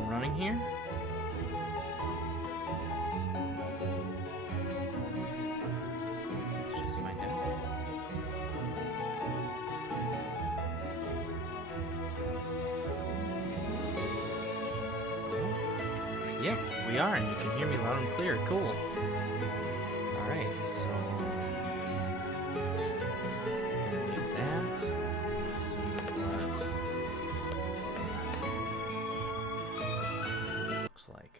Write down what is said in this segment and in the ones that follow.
and running here. Let's just find out. Yep, we are, and you can hear me loud and clear. Cool. Alright, so gonna mute that. Let's see what this looks like.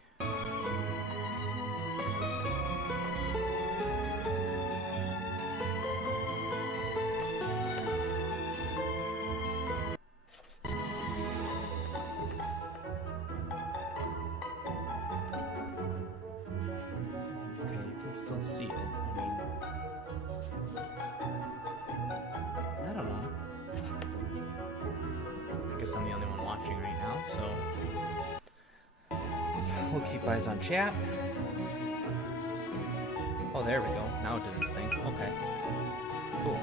Still see it. I mean, I don't know. I guess I'm the only one watching right now, so we'll keep eyes on chat. Oh, there we go. Now it did its thing. Okay. Cool.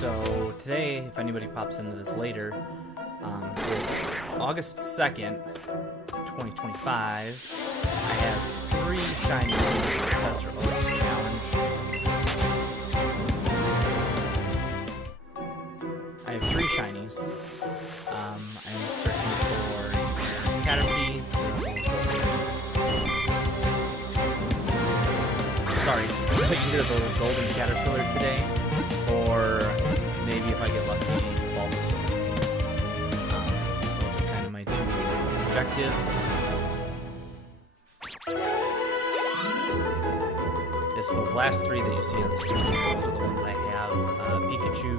So today, if anybody pops into this later, it's August 2nd, 2025. I have 3 shiny Professor Oak's challenge. I have 3 shinies. I'm searching for Caterpie. Sorry, either the golden caterpillar today, or maybe if I get lucky, Bulbasaur. Those are kind of my 2 objectives. Those last 3 that you see on screen, those are the ones I have. Pikachu,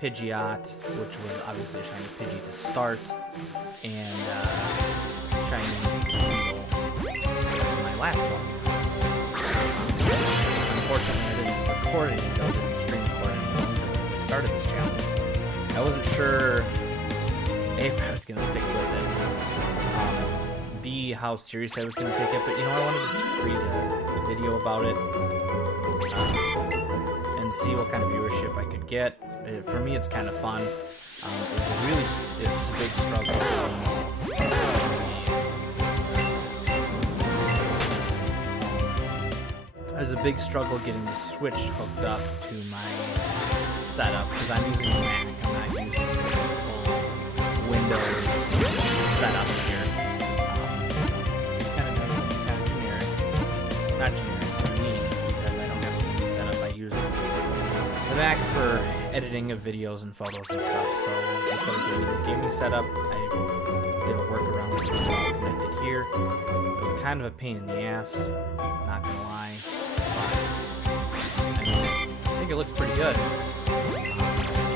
Pidgeot, which was obviously a shiny Pidgey to start, and shiny Beetle was my last one. Unfortunately, I didn't record it, I didn't stream record it because I started this challenge. I wasn't sure A, if I was going to stick with it, B, how serious I was going to take it, but you know, I wanted to create a video about it and see what kind of viewership I could get. For me, it's kind of fun. It's a big struggle. It was a big struggle getting the Switch hooked up to my setup because I'm using a Mac. I'm not using the full Windows setup here. Kind of generic. Not generic, but unique because I don't have a gaming setup. I use the Mac for editing of videos and photos and stuff. So instead of doing a gaming setup, I did a workaround with it connected here. It was kind of a pain in the ass, not gonna lie. But I mean, I think it looks pretty good.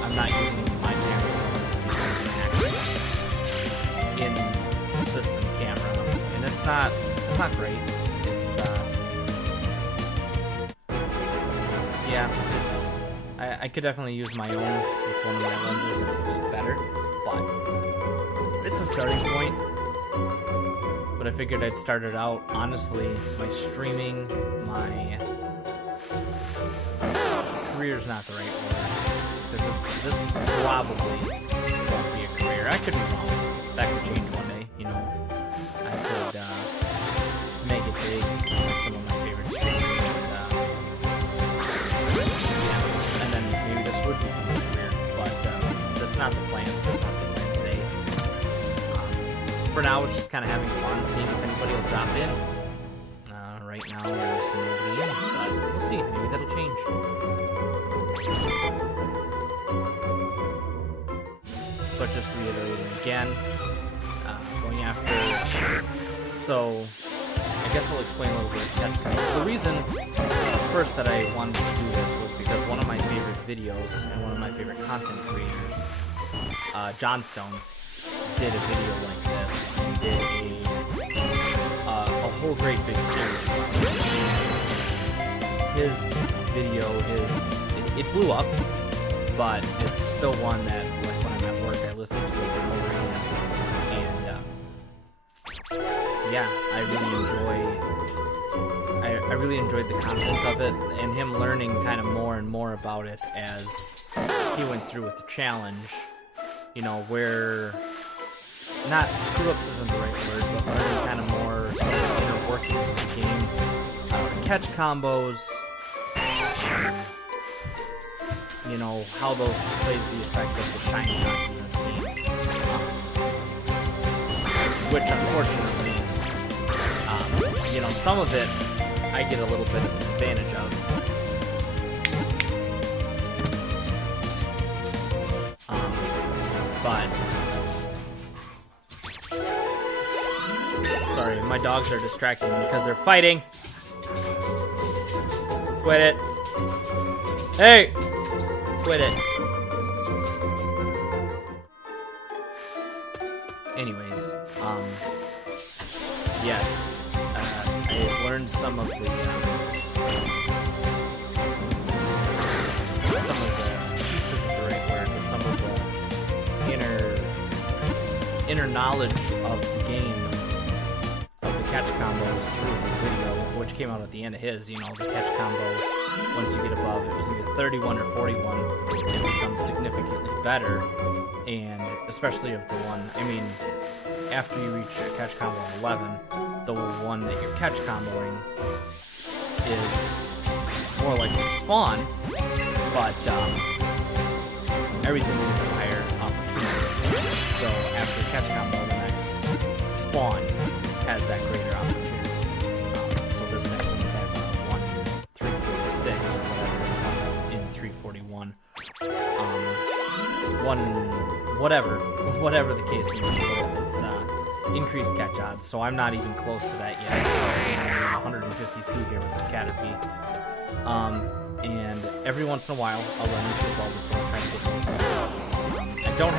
I'm not using my camera, I'm just using the in system camera, and it's not great. It's yeah, I could definitely use my own with one of my lenses and it would be better, but it's a starting point. But I figured I'd start it out honestly. My streaming, my career's not the right word, because this probably won't be a career. I could be wrong. That could change one day, you know. I could make it big, like some of my favorite streamers, and then maybe this would become a career. But that's not the plan. That's not the plan today. For now, it's just kind of having fun, seeing if anybody will drop in. Right now, there's nobody in, but we'll see. Maybe that'll change. But just reiterating again, going after. So, I guess I'll explain a little bit. The reason first that I wanted to do this was because one of my favorite videos and one of my favorite content creators, Johnstone, did a video like this and did a whole great big series. His video it blew up, but it's still one that, like, when I'm at work, I listen to it over and over again. And yeah, I really enjoyed the content of it, and him learning kind of more and more about it as he went through with the challenge. You know, where not screw-ups isn't the right word, but learning kind of more some of the inner workings of the game. Catch combos, you know, how those plays the effect of the shiny nuts in this game. Which, unfortunately, you know, some of it I get a little bit of an advantage of. But sorry, my dogs are distracting me because they're fighting. Quit it. Hey! Quit it. Anyways, yes, I learned some of the cheats isn't the right word, but some of the inner knowledge of the game, of the catch combos through his video, which came out at the end of his. You know, the catch combo, once you get above, it was either 31 or 41, it becomes significantly better. And especially of the one, I mean, after you reach a catch combo of 11, the one that you're catch comboing is more likely to spawn, but everything needs a higher opportunity. So after catch combo, the next spawn has that greater opportunity. So this next one we have 1 in 346 or whatever, 1 in 341. Whatever the case may be, it's increased catch odds. So I'm not even close to that yet. I'm 152 here with this Caterpie. And every once in a while, I'll run into a Bulbasaur, try to get those. I don't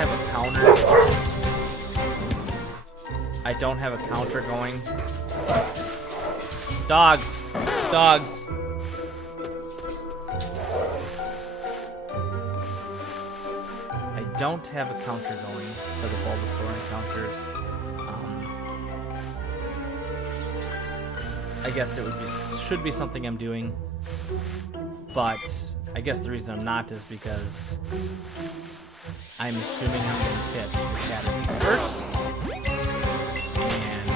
have a counter going. Dogs! Dogs! I don't have a counter going for the Bulbasaur encounters. I guess it should be something I'm doing, but I guess the reason I'm not is because I'm assuming I'm going to catch the Caterpie first, and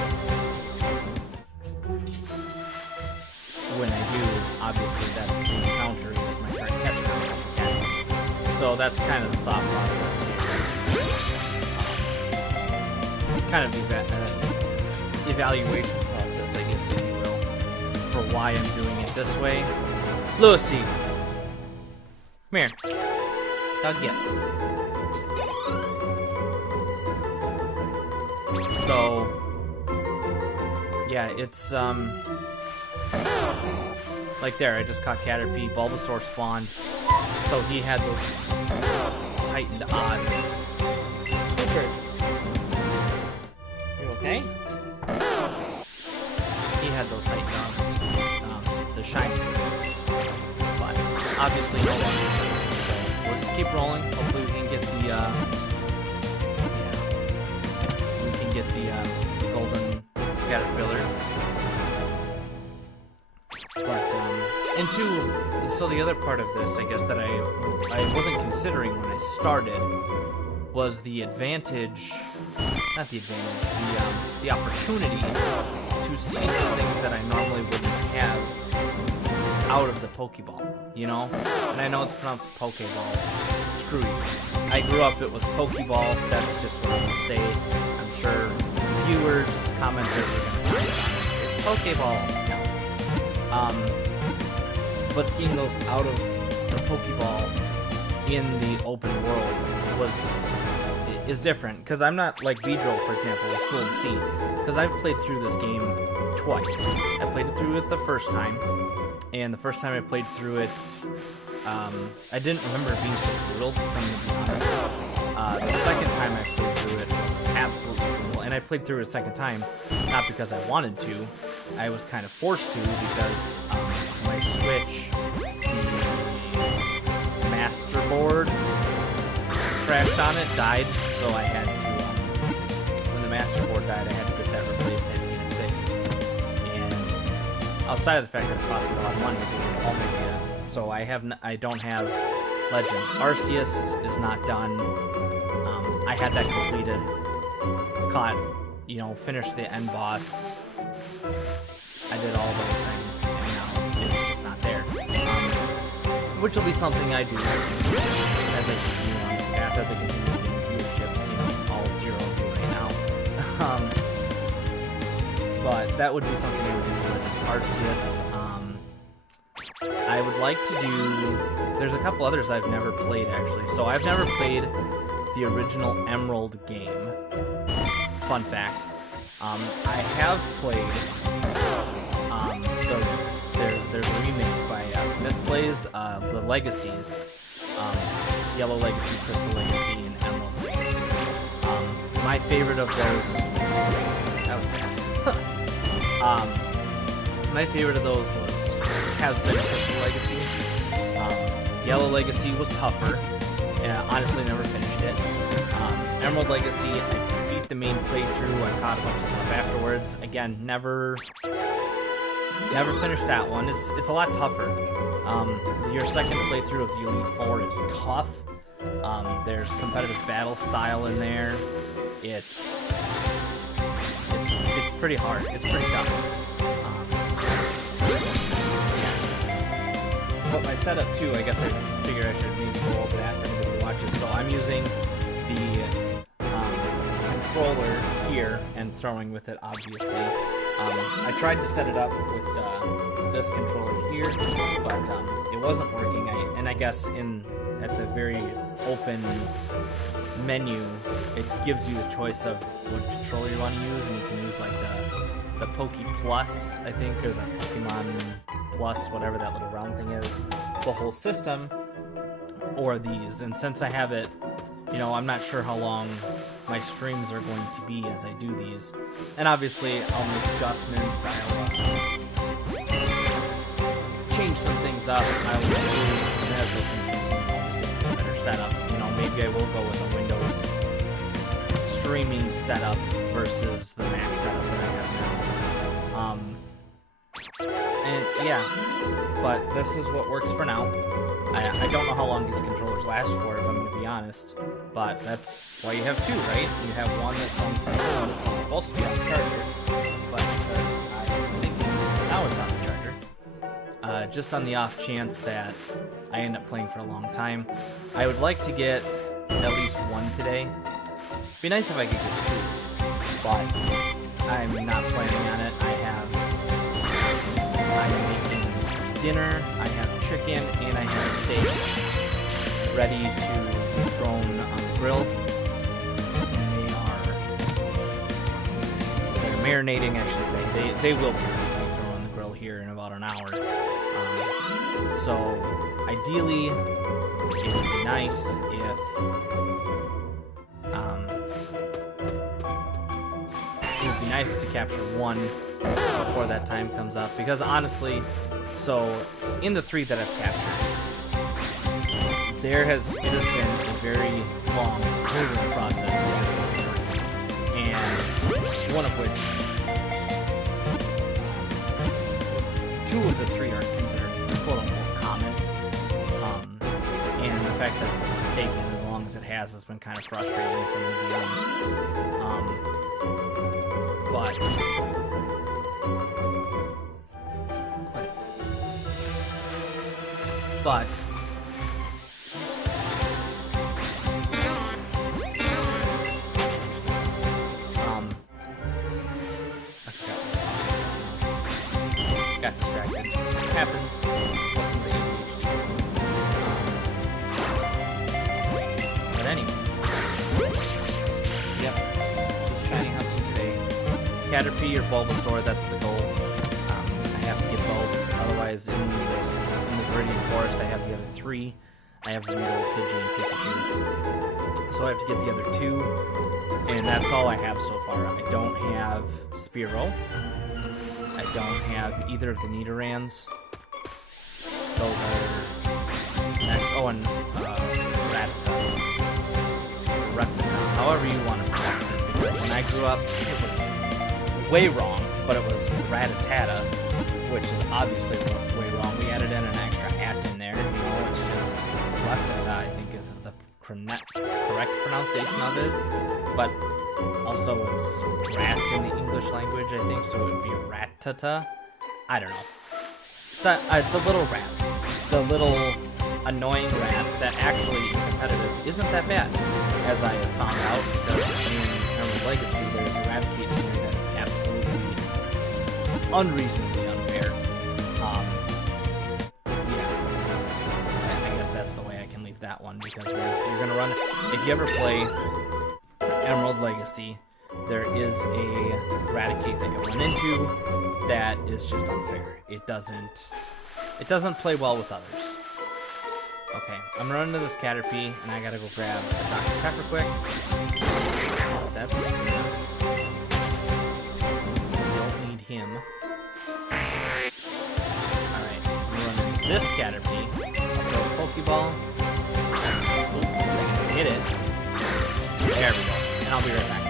when I do, obviously that's the encounter is my current catch count of the Caterpie. So that's kind of the thought process here. Kind of evaluation process, I guess, if you will, for why I'm doing it this way. Lucy, come here. Dog, get. So, yeah, it's like there. I just caught Caterpie. Bulbasaur spawned, so he had those heightened odds. You okay? He had those heightened odds, the shiny, but obviously no longer. So we'll just keep rolling. Hopefully we can get the golden Caterpillar. But so the other part of this, I guess, that I wasn't considering when I started was the advantage, not the advantage, the opportunity to see some things that I normally wouldn't have out of the Pokeball, you know? And I know it's pronounced Pokeball. Screw you. I grew up, it was Pokeball. That's just what I'm going to say. I'm sure viewers, commenters are going to find it. It's Pokeball. No. But seeing those out of the Pokeball in the open world is different, because I'm not like Beedrill, for example, was cool to see, because I've played through this game twice. I played it through it the first time, and the first time I played through it, I didn't remember it being so brutal, to be honest. The second time I played through it was absolutely brutal, and I played through it a second time, not because I wanted to, I was kind of forced to, because my Switch, the Master Board, crashed on it, died, so I had to, when the Master Board died, I had to get that replaced, I had to get it fixed, and outside of the fact that it cost me a lot of money to do all my data, so I don't have Legends. Arceus is not done. I had that completed a caught, you know, finished the end boss. I did all those things, and now it's just not there. Which will be something I do as I continue on this path, as I continue getting viewerships, you know, all 0 right now. But that would be something I would do with Arceus. I would like to do... There's a couple others I've never played, actually. So I've never played the original Emerald game. Fun fact. I have played there's a remake by Smith Plays, the Legacies. Yellow Legacy, Crystal Legacy, and Emerald Legacy. My favorite of those... my favorite of those has been Crystal Legacy. Yellow Legacy was tougher. Honestly, never finished it. Emerald Legacy, I beat the main playthrough. I caught a bunch of stuff afterwards. Again, never finished that one. It's a lot tougher. Your second playthrough of the Elite Four is tough. There's competitive battle style in there. It's pretty hard. It's pretty tough. But my setup too, I guess I figured I should maybe go over that for anybody who watches. So I'm using the controller here and throwing with it, obviously. I tried to set it up with this controller here, but it wasn't working. I guess at the very open menu, it gives you the choice of what controller you want to use, and you can use like the Poke Plus, I think, or the Pokemon Plus, whatever that little round thing is, the whole system, or these. And since I have it, you know, I'm not sure how long my streams are going to be as I do these. And obviously, I'll make adjustments, I'll change some things up, I will do a better setup. You know, maybe I will go with a Windows streaming setup versus the Mac setup that I have now. And yeah, but this is what works for now. I don't know how long these controllers last for, if I'm going to be honest, but that's why you have two, right? You have one that's on the center, and this one's supposed to be on the charger, but because I think now it's on the charger, just on the off chance that I end up playing for a long time. I would like to get at least one today. It'd be nice if I could get two, but I'm not planning on it. I'm making dinner, I have chicken, and I have steak ready to be thrown on the grill. And they're marinating, I should say. They will be thrown on the grill here in about an hour. So ideally, it would be nice if it would be nice to capture one before that time comes up, because honestly, so in the 3 that I've captured, it has been a very long moving process to get this story, and one of which 2 of the 3 are considered quote-unquote common, and the fact that it's taken as long as it has been kind of frustrating for me, to be honest. But I forgot. Got distracted. It happens. But anyway. Yep. Just shiny hunting today. Caterpie or Bulbasaur, that's the goal. I have to get both. Otherwise, in the Viridian Forest, I have the other 3. I have Weedle, Pidgey, and Pikachu. So I have to get the other 2. And that's all I have so far. I don't have Spearow. I don't have either of the Nidorans. Those are next. Oh, and Rattata. However you want to pronounce it. Because when I grew up, it was way wrong, but it was Rattata, which is obviously way wrong. We added in an extra at in there. You know, it's just Rattata, I think, is the correct pronunciation of it. But Also, it's rats in the English language, I think, so it would be ratata. I don't know. The little rat. The little annoying rat that actually in competitive isn't that bad, as I have found out, because in Emerald Legacy there's a Raticate in there that is absolutely unreasonably unfair. Yeah. I guess that's the way I can leave that one, because you're gonna run, if you ever play Emerald Legacy, there is a Raticate that you'll run into that is just unfair. It doesn't play well with others. Okay, I'm running to this Caterpie, and I gotta go grab a Dr. Pepper quick. That's don't need him. Alright, I'm running this Caterpie. I'll throw a Pokeball. Ooh, hit it. There we go. And I'll be right back.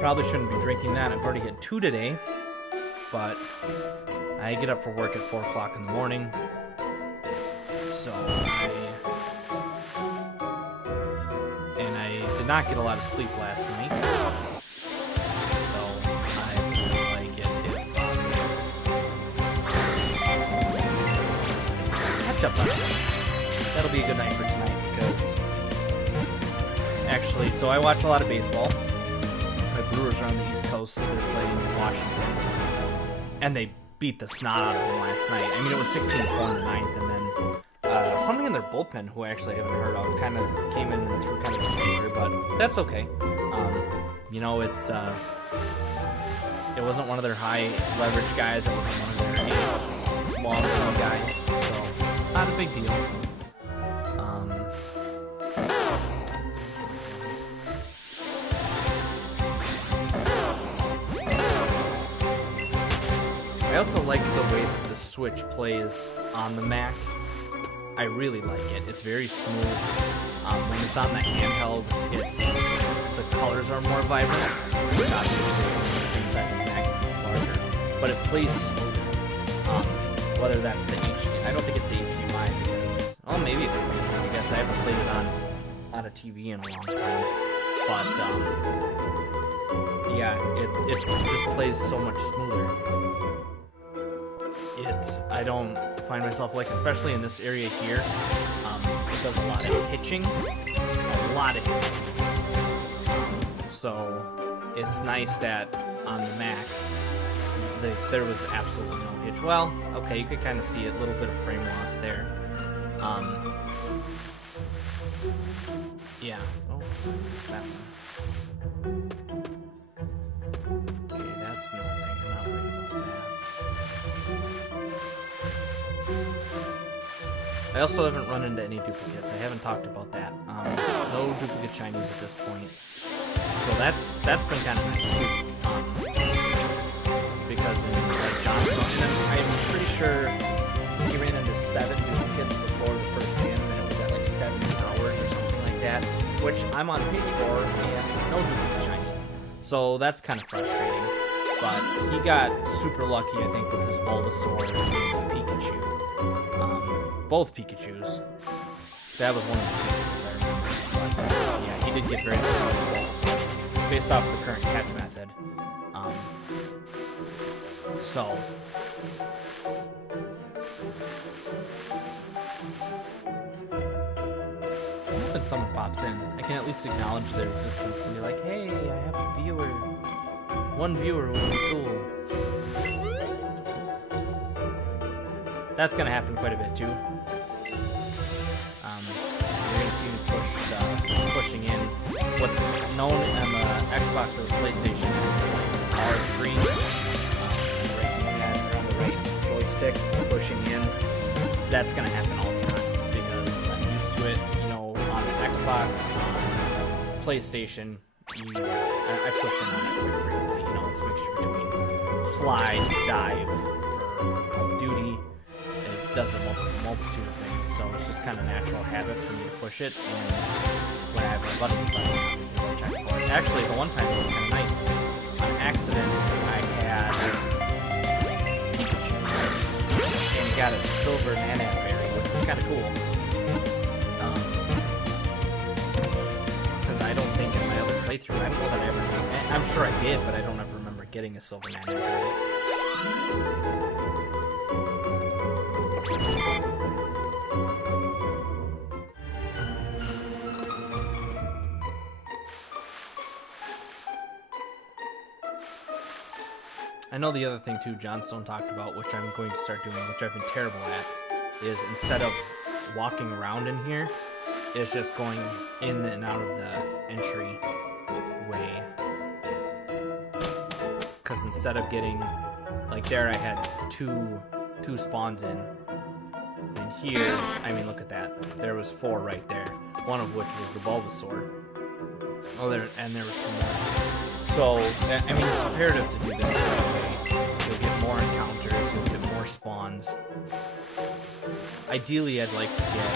Probably shouldn't be drinking that. I've already had 2 today, but I get up for work at 4 o'clock in the morning, so I did not get a lot of sleep last night, so I feel like catch up on it. That'll be a good night for tonight, because actually, so I watch a lot of baseball. My Brewers are on the East Coast. They're playing Washington, and they beat the snot out of them last night. I mean, it was 16-4 in the ninth, and then something in their bullpen, who I actually haven't heard of, kind of came in and threw kind of a stinker, but that's okay. You know, it wasn't one of their high leverage guys. It wasn't one of their ace long guys, so not a big deal. I also like the way that the Switch plays on the Mac. I really like it. It's very smooth. When it's on the handheld, the colors are more vibrant. Which obviously inside the Mac is larger, but it plays smoother. Whether that's the HD, I don't think it's the HDMI because, oh, maybe it could be. I guess I haven't played it on a TV in a long time, but yeah, it just plays so much smoother. I don't find myself, like, especially in this area here, it does a lot of hitching, so it's nice that on the Mac, there was absolutely no hitch. Well, okay, you could kind of see a little bit of frame loss there. Yeah, oh, what's that one? Okay, that's nothing, I'm not worried about that. I also haven't run into any duplicates. I haven't talked about that. No duplicate Chinese at this point. So that's been kind of nice too. Because in like Johnson, I'm pretty sure he ran into 7 duplicates before the first game, and it was at like 70 hours or something like that. Which I'm on pace for, and no duplicate Chinese. So that's kind of frustrating. But he got super lucky, I think, with his Bulbasaur and his Pikachu. Both Pikachus. That was one of the Pikachus I remember. But yeah, he did get very lucky with Bulbasaur, based off the current catch method. So when someone pops in, I can at least acknowledge their existence and be like, hey, I have a viewer. One viewer would be cool. That's gonna happen quite a bit too. You're gonna see me pushing in what's known on the Xbox or the PlayStation as like R3. Right on the right joystick, pushing in. That's gonna happen all the time because I'm Xbox, on PlayStation, I push in on it quite frequently. You know, it's a mixture between slide, dive for Call of Duty, and it does a multitude of things. So it's just kind of natural habit for me to push it. And when I have a buddy, obviously I'll check for it. Actually, the one time it was kind of nice. On accident, I had Pikachu, and he got a silver Nanite berry, which was kind of cool. Because I don't think in my other playthrough, I don't know that I ever. I'm sure I did, but I don't ever remember getting a silver Nanite berry. I know the other thing too Johnstone talked about, which I'm going to start doing, which I've been terrible at, is instead of walking around in here, is just going in and out of the entry way. Because instead of getting, like there I had two spawns in. And here, I mean look at that. There was 4 right there. One of which was the Bulbasaur. Oh, there was 2 more. So, I mean, it's imperative to do this the right way. You'll get more encounters, you'll get more spawns. Ideally, I'd like to get...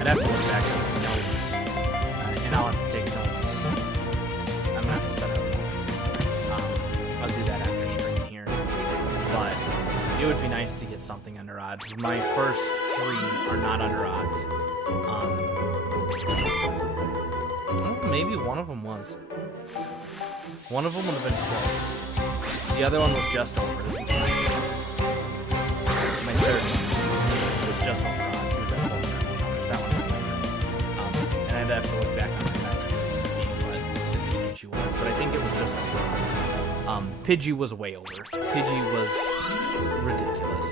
I'd have to look back at the notes, and I'll have to take notes. I'm going to have to set up notes. I'll do that after stream here. But it would be nice to get something under odds. My first 3 are not under odds. Oh, maybe one of them was. One of them would have been close. The other one was just over. My third one was just over odds. He was at 4 encounters. That one. And I'd have to look back on my messages to see what the Pikachu was, but I think it was just over odds. Pidgey was way over. Pidgey was ridiculous.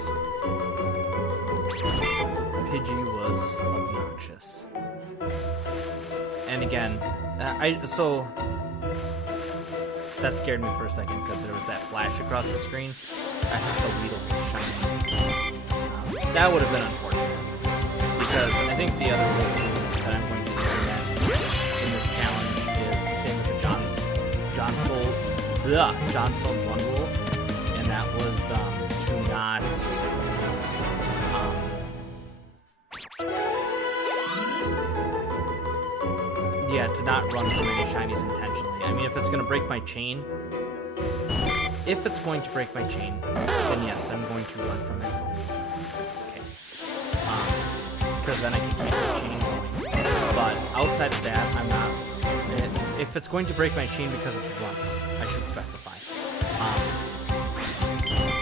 Pidgey was obnoxious. And again, so that scared me for a second because there was that flash across the screen. I thought the Weedle was shiny. That would have been unfortunate because I think the other rule that I'm going to implement in this challenge is the same with the Johnstone 1 rule, and that was to not to not run from any shinies intentionally. I mean, if it's going to break my chain, then yes, I'm going to run from it. Okay. Because then I can keep my chain going. But outside of that, I'm not... If it's going to break my chain because it's running, I should specify.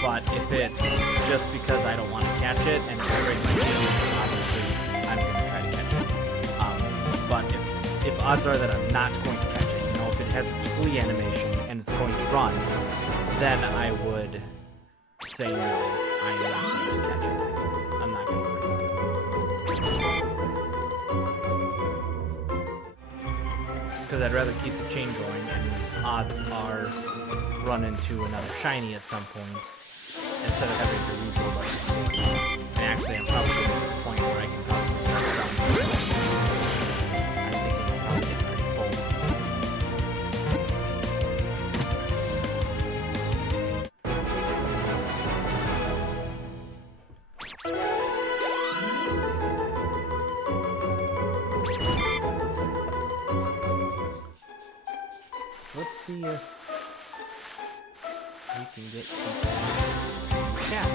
But if it's just because I don't want to catch it and it's break my chain, obviously I'm going to try to catch it. But if odds are that I'm not going to catch it, you know, if it has its flee animation and it's going to run, then I would say no, I am not going to catch it. I'm not going to worry about it. Because I'd rather keep the chain going, and odds are run into another shiny at some point, instead of having to rebuild up the point. And actually, I'm probably at the point where I can probably start selling. Let's see if we can get people in the chat.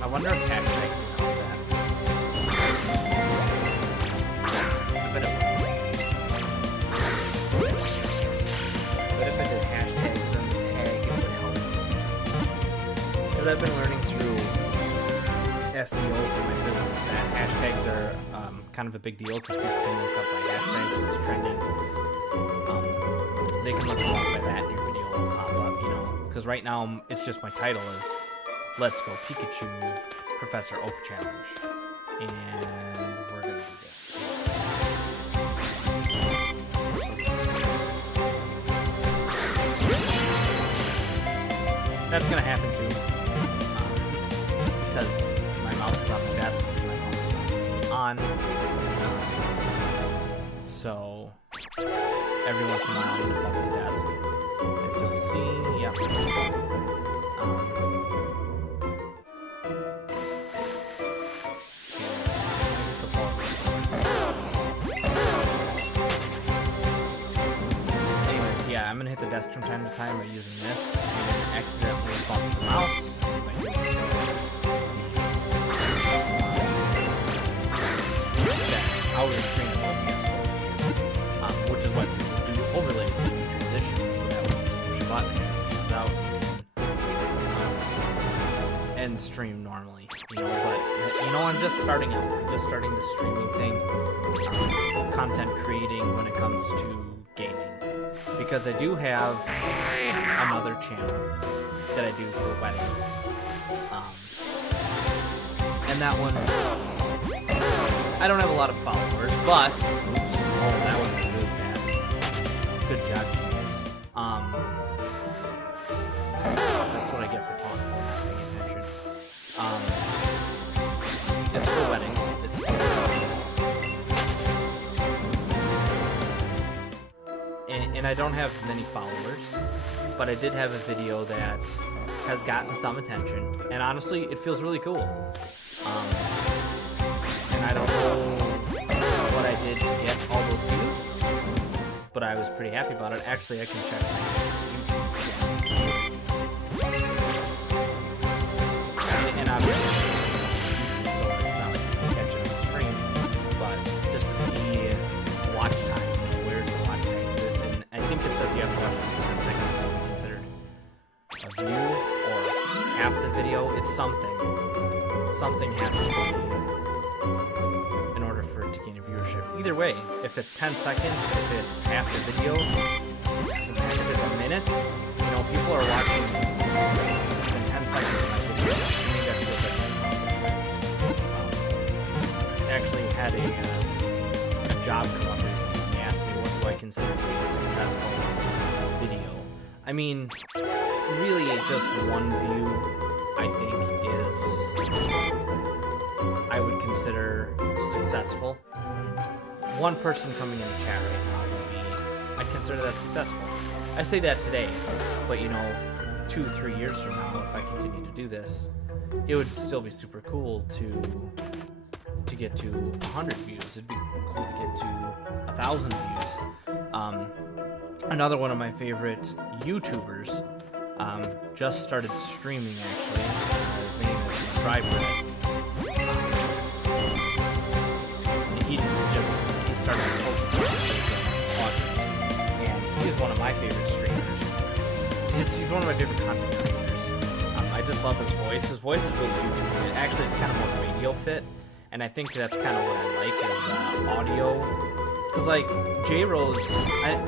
I wonder if hashtags will help that. I bet it would. But if I did hashtags on the tag, it would help. Because I've been learning through SEO for my business that hashtags are kind of a big deal because people can look up by hashtags what's trending. They can look them up by that and your video will pop up, you know. Because right now, it's just my title is Let's Go Pikachu Professor Oak Challenge. And we're going to do this. That's going to happen too. Because my mouse is on the on. So every once in a while I'm gonna bump the desk. As you'll see, yeah. Anyways, yeah, I'm gonna hit the desk from time to time by using this and accidentally bump the mouse. Out and train of OBS, which is what people do overlays to do transitions, so that when you just push a button and transitions out, you can end stream normally, you know. But you know, I'm just starting out. I'm just starting the streaming thing, content creating when it comes to gaming, because I do have another channel that I do for weddings, and that one's. I don't have a lot of followers, but oh, that was really bad. Good job, genius. That's what I get for talking and not paying attention. It's for weddings. It's for and I don't have many followers, but I did have a video that has gotten some attention, and honestly, it feels really cool. I don't know what I did to get all those views, but I was pretty happy about it. Actually, I can check my YouTube channel. And obviously, so it's not like you can catch it on the stream, but just to see watch time, you know, where's the watch time? Is it, and I think it says you have to watch it in 10 seconds to be considered a view or half the video. It's something. Something has to be. Either way, if it's 10 seconds, if it's half the video, if it's a minute, you know, people are watching in 10 seconds of my video. I actually had a job come up recently, and they asked me what do I consider to be a successful video. I mean, really just one view, I think, I would consider successful. One person coming in the chat right now would be, I'd consider that successful. I say that today, but you know, 2-3 years from now, if I continue to do this, it would still be super cool to get to 100 views. It'd be cool to get to 1,000 views. Another one of my favorite YouTubers just started streaming actually. His name is Driver. He started August, and he's one of my favorite streamers. He's one of my favorite content creators. I just love his voice. His voice is really YouTube. Actually, it's kind of more radio fit, and I think that's kind of what I like is audio. Because like J-Rose,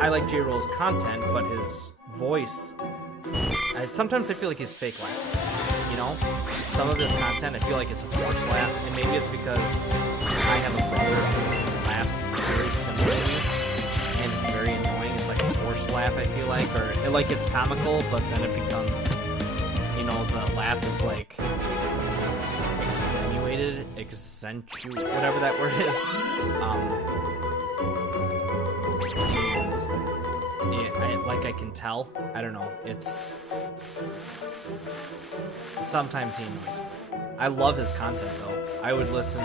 I like J-Rose's content, but his voice, sometimes I feel like he's fake laughing. You know, some of his content I feel like it's a forced laugh, and maybe it's because I have a brother who laughs very similarly, and it's very annoying. It's like a forced laugh, I feel like, or like it's comical, but then it becomes, you know, the laugh is like extenuated, whatever that word is. I can tell. I don't know. It's sometimes he annoys me. I love his content though. I would listen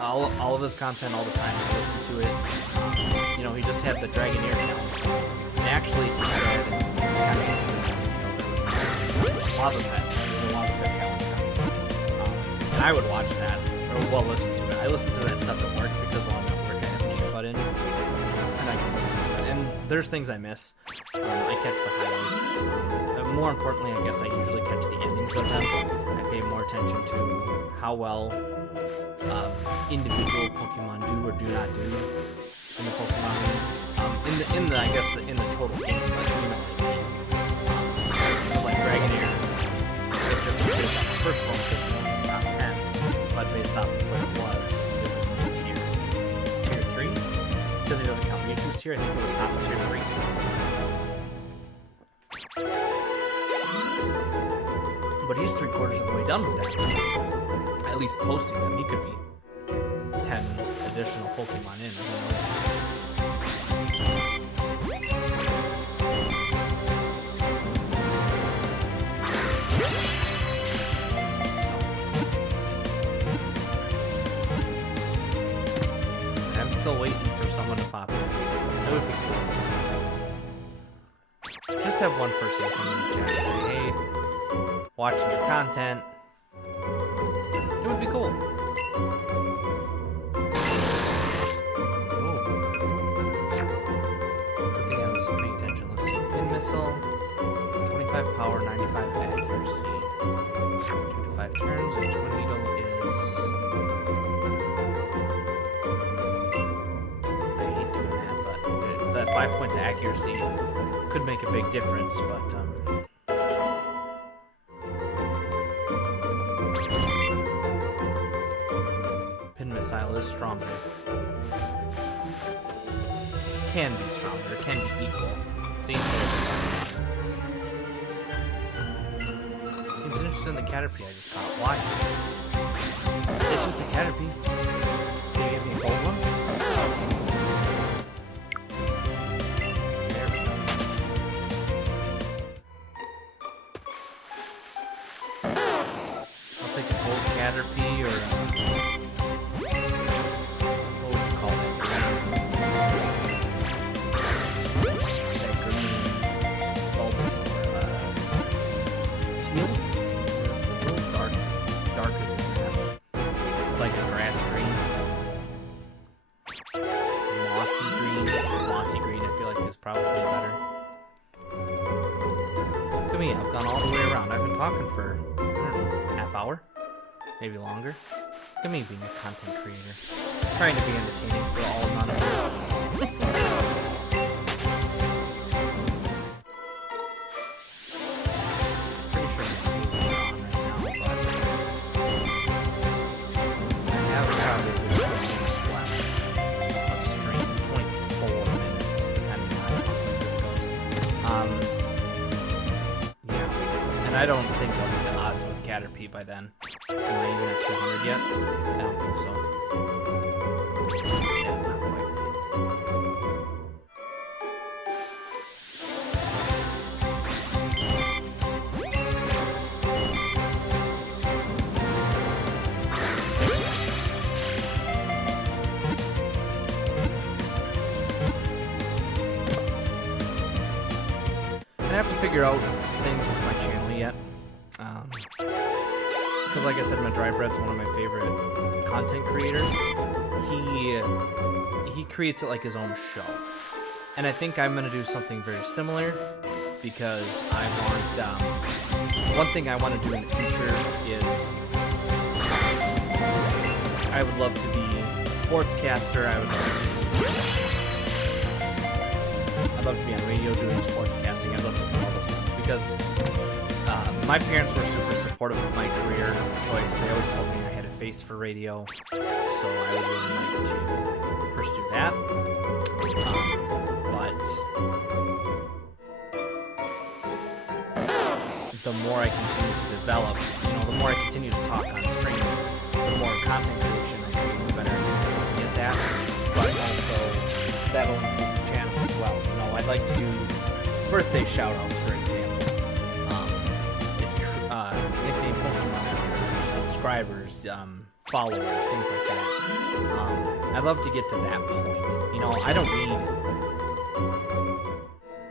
all of his content all the time. I listen to it. You know, he just had the Dragonair challenge, and actually he said Lava Pet. There's a Lava Pet challenge coming, and I would watch that or listen to it. I listen to that stuff at work because while I'm at work I have mute button, and I can listen to it. And there's things I miss. I catch the highlights. More importantly, I guess I usually catch the endings of them. I pay more attention to how well individual Pokemon do or do not do in the Pokemon game. In the total game, but you know what I mean. So like Dragonair, it's just based off the first one, it's top 10, but based off of what it was tier 3, because it doesn't count Mewtwo's tier. I think it was top tier 3. But he's 3/4 of the way done with that. At least posting them, he could be. additional Pokemon in. I'm still waiting for someone to pop in. That would be cool. Just have one person come in the chat and say, hey, watching your content. It would be cool. Oh. Good thing I was paying attention. Let's see. Pin missile. 25 power, 95 accuracy. 2 to 5 turns, and Twin Needle is... I hate doing that, but that 5 points of accuracy could make a big difference, but Missile is stronger. Can be stronger, can be equal. Seems interested in the Caterpie I just caught. Why? It's just a Caterpie. Can you give me a gold one? There we go. I'll take a gold Caterpie or probably better. Look at me, I've gone all the way around. I've been talking for, I don't know, half hour? Maybe longer. Look at me being a content creator. Trying to be entertaining for all amount of time. Pretty sure I'm moving on right now, but I have probably a good 20 minutes left of stream. 24 minutes. Yeah, and I don't think I'll be the odds with Caterpie by then. Am I even at 200 yet? I don't think so. Yeah, not quite. I have to figure out things with my channel yet. Because like I said, my Dry Bread's one of my favorite content creators. He creates it like his own show. And I think I'm going to do something very similar because I want, one thing I want to do in the future is I would love to be a sportscaster. I'd love to be on radio doing sportscasting. I'd love to do all those things because my parents were super supportive of my career choice. They always told me I had a face for radio, so I would really like to pursue that. But the more I continue to develop, the more I continue to talk on stream, the more content creation I do, the better I get that. But also, that'll improve the channel as well. I'd like to do birthday shoutouts, for example. Nickname Pokemon after subscribers, followers, things like that. I'd love to get to that point. I don't need...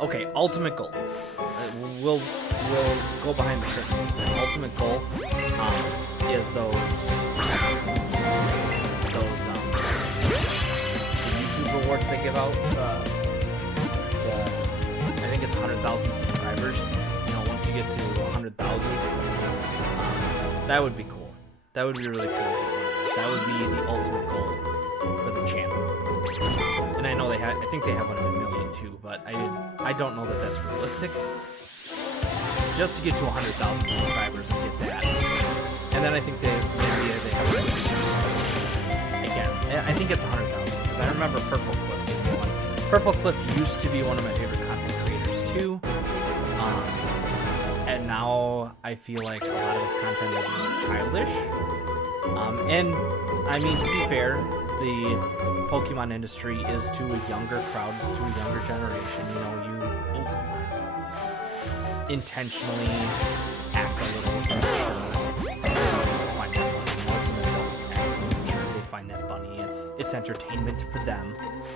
Okay, ultimate goal. We'll go behind the curtain. The ultimate goal is those YouTube rewards they give out. I think it's 100,000 subscribers. Once you get to 100,000, that would be cool. That would be really cool. That would be the ultimate goal for the channel. And I know I think they have one in a million too, but I don't know that that's realistic. Just to get to 100,000 subscribers and get that. And then I think they have again. I think it's 100,000 because I remember Purple Cliff getting one. Purple Cliff used to be one of my favorite content creators too. And now I feel like a lot of his content is a little childish. And I mean, to be fair, the Pokemon industry is to a younger crowd, it's to a younger generation. You know, you intentionally act a little immature. Find that funny. You know, it's an adult acting immature. They find that funny. It's entertainment for them.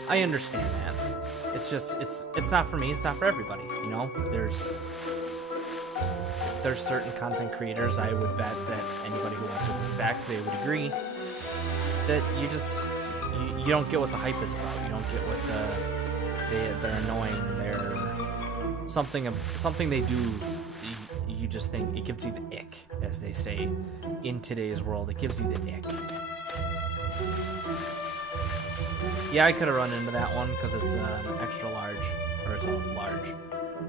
I understand that. It's just it's not for me. It's not for everybody. You know, there's certain content creators, I would bet that anybody who watches this back, they would agree that you don't get what the hype is about. You don't get what they're annoying. They're something they do. You just think it gives you the ick, as they say in today's world. It gives you the ick. Yeah, I could have run into that one because it's an extra large, or it's a large.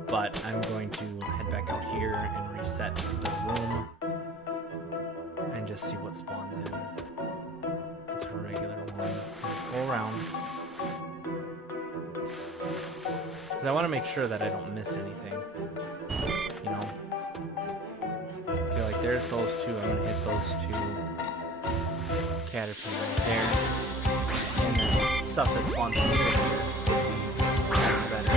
But I'm going to head back out here and reset the room and just see what spawns in. It's a regular one. Just go around. Because I want to make sure that I don't miss anything. You know? Okay, like there's those two. I'm going to hit those two. Caterpillar right there. And then stuff that spawns in here would be better.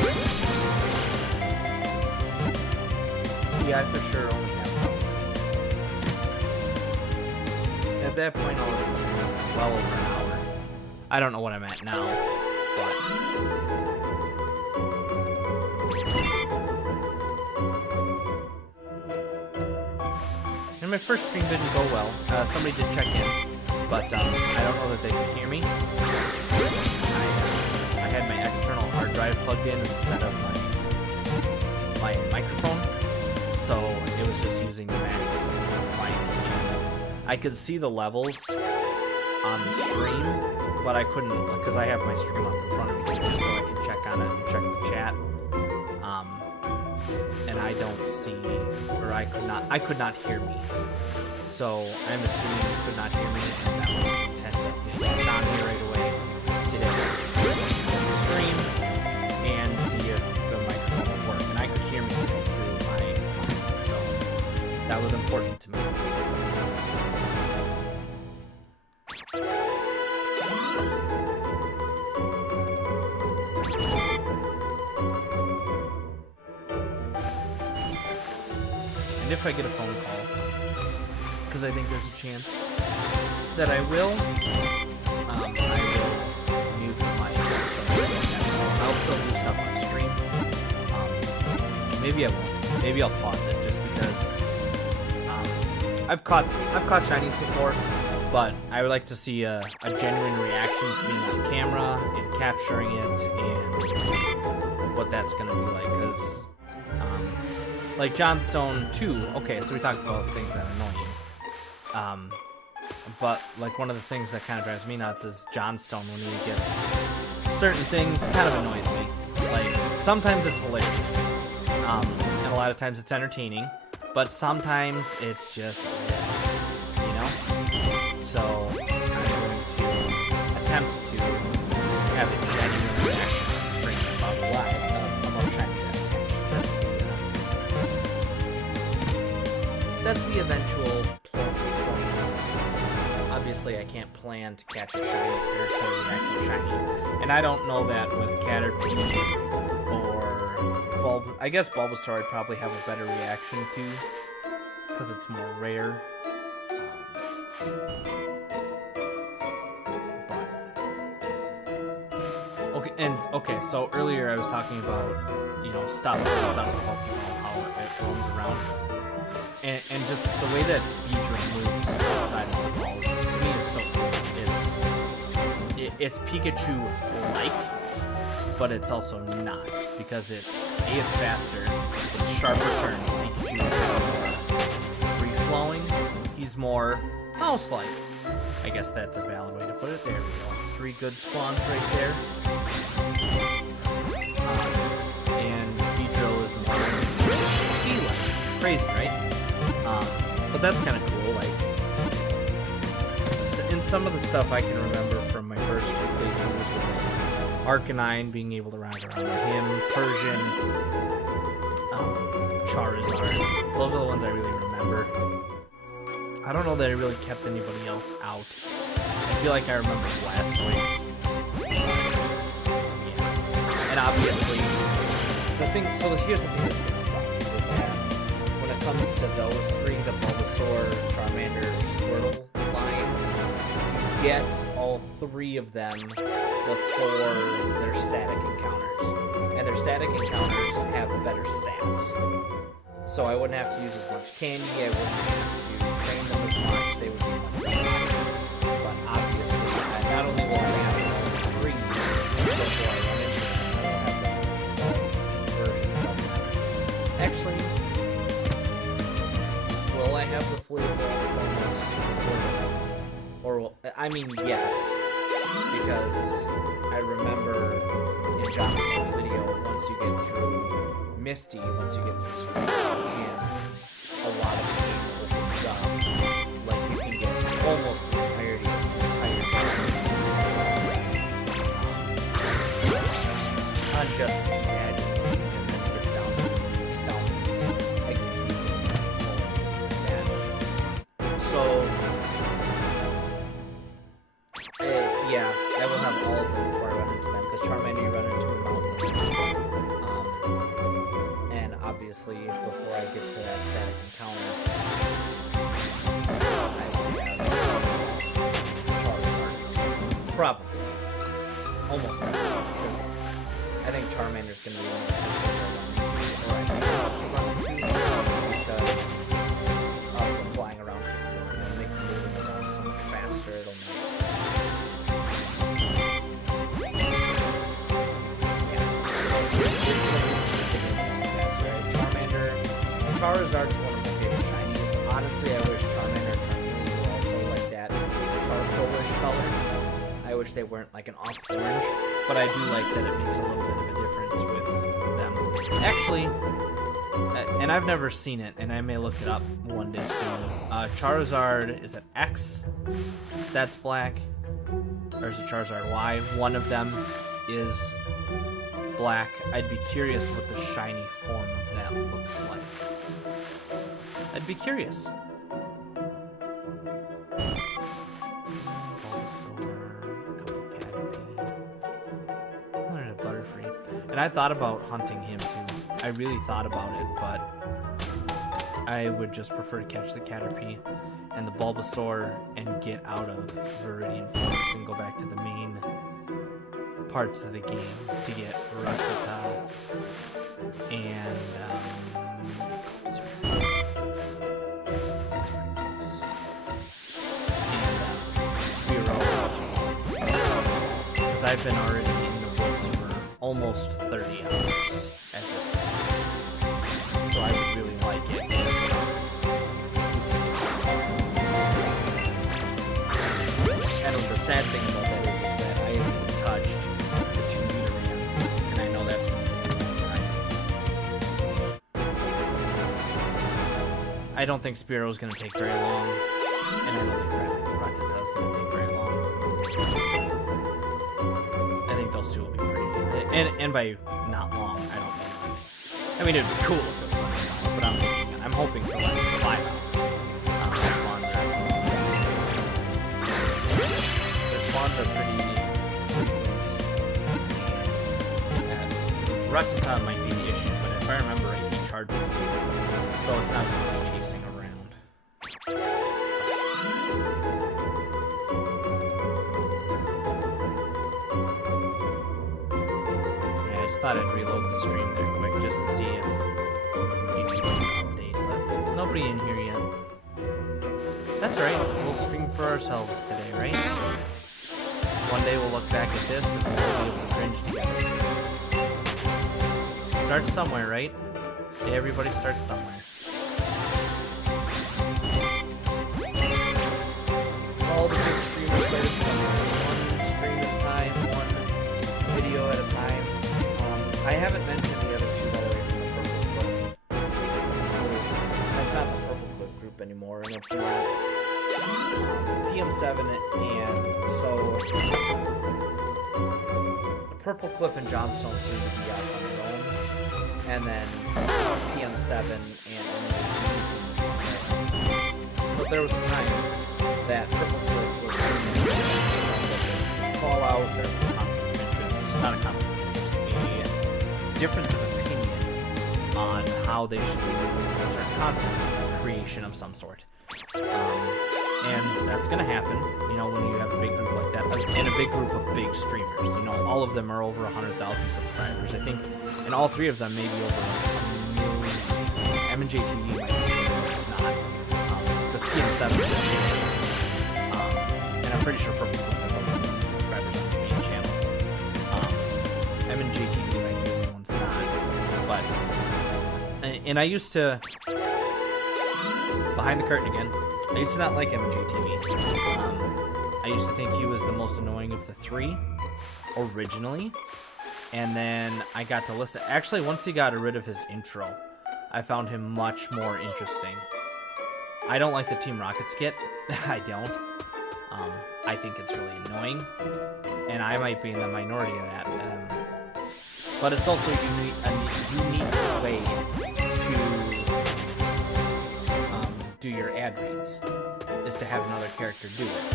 Yeah, I for sure only have one. At that point, I'll have been well over an hour. I don't know what I'm at now, but... And my first stream didn't go well. Somebody did check in, but I don't know that they could hear me. I had my external hard drive plugged in instead of my microphone. So it was just using the max mic. I could see the levels on the stream, but I couldn't, because I have my stream up in front of me just so I can check on it and check the chat. And I don't see, or I could not hear me. So I'm assuming you could not hear me, and that was the intent of getting it on here right away today. Stream and see if the microphone would work. And I could hear me today through my mic, so that was important to me. And if I get a phone call, because I think there's a chance that I will mute the mic. I'll still do stuff on stream. Maybe I won't. Maybe I'll pause it just because I've caught shinies before, but I would like to see a genuine reaction to being on camera and capturing it and what that's gonna be like. Because like Johnstone 2, okay, so we talked about things that annoy you. But like one of the things that kind of drives me nuts is Johnstone when he gets certain things kind of annoys me. Like sometimes it's hilarious, and a lot of times it's entertaining, but sometimes it's just weird, you know. So I'm going to attempt to have a genuine reaction on stream about shiny that's the eventual point. Obviously, I can't plan to catch a shiny or to react to a shiny, and I don't know that with Caterpie or I guess Bulbasaur I'd probably have a better reaction to because it's more rare. Okay, so earlier I was talking about, you know, stuff that's on Pokemon, how it roams around. And just the way that Beedrill moves outside of the balls, to me, is so cool. It's Pikachu-like, but it's also not, because it's faster, it's sharper turns. Pikachu is more free-flowing. He's more mouse-like. I guess that's a valid way to put it. There we go. 3 good spawns right there. And Beedrill is more speed-like. Crazy, right? But that's kind of cool. Like, in some of the stuff I can remember from my first 2 playthroughs with like Arcanine, being able to ride around with him, Persian, Charizard. Those are the ones I really remember. I don't know that I really kept anybody else out feel like I remember Blastoise. Yeah. And obviously, here's the thing that's gonna suck is that when it comes to those three, the Bulbasaur, Charmander, Squirtle line, you get all three of them before their static encounters. And their static encounters have better stats. So I wouldn't have to use as much candy, I wouldn't have to train them as much, they would be much better. But obviously, not only will I have all three before I run into them, I will have the versions of them. Actually, will I have the full evolved or I mean, yes, because I remember in John's video, once you get through Misty, once you get through Squirtle, and a lot of the game opens up, like you can get almost the entirety of the entire game on just the two badges, and then it gets down to Stones, Execute, and things like that. So, yeah, I will have all of them before I run into them, because Charmander you run into a mountain. And obviously, before I get to that static encounter, I will have Charizard. Probably. Almost definitely, because I think Charmander's going to be one of the first ones I run into, because of the flying around capability. It'll make the moving around so much faster. It'll make Charizard is one of my favorite shinies. Honestly, I wish Charmander and Charmeleon were also like that charcoal-ish color. I wish they weren't like an off orange, but I do like that it makes a little bit of a difference with them. Actually, and I've never seen it, and I may look it up one day soon. Charizard is an X that's black, or is it Charizard Y? One of them is black. I'd be curious what the shiny form of that looks like. I'd be curious. Bulbasaur, Butterfree. And I thought about hunting him too. I really thought about it, but I would just prefer to catch the Caterpie and the Bulbasaur and get out of Viridian Forest and go back to the main parts of the game to get Rattata and Spearow, because I've been already in the woods for almost 30 hours at this point, so I would really like it. And the sad thing about that is that I haven't touched the 2 meter rams, and I know that's going to be a long time. I don't think Spearow is going to take very long, and I don't think Rattata is going to take very long. I think those two will be pretty. And by not long, I don't mean. I mean, it'd be cool if it was like an hour, but I'm hoping for like 5 hours. Spawns are pretty frequent. Rattata might be the issue, but if I remember right, he charges you, so it's not as much chasing around. Yeah, I just thought I'd reload the stream there quick just to see if YouTube can update, but nobody in here yet. That's alright, we'll stream for ourselves today, right? One day we'll look back at this and we'll be able to cringe together. Start somewhere, right? Okay, everybody starts somewhere. All the big streamers started somewhere. One stream at a time, one video at a time. I haven't mentioned the other two, by the way, from the Purple Cliff. That's not the Purple Cliff group anymore, and it's not PM7, and so Purple Cliff and Johnstone seem to be out on their own, and then PM7 and but there was a time that Purple Cliff was out, there was a conflict of interest, not a conflict of interest, a difference of opinion on how they should do a certain content creation of some sort. And that's going to happen, you know, when you have a big group like that, and a big group of big streamers. You know, all of them are over 100,000 subscribers. I think, and all three of them maybe over a million. M&J TV might be, it's not. The PM7 is and I'm pretty sure Purple Flip has over 1 million subscribers on the main channel. M&J TV might be the only one's not. But, and I used to, behind the curtain again, I used to not like M&J TV. I used to think he was the most annoying of the three, originally. And then I got to listen. Actually, once he got rid of his intro, I found him much more interesting. I don't like the Team Rocket skit. I don't. I think it's really annoying. And I might be in the minority of that. But it's also a unique way to do your ad reads, is to have another character do it.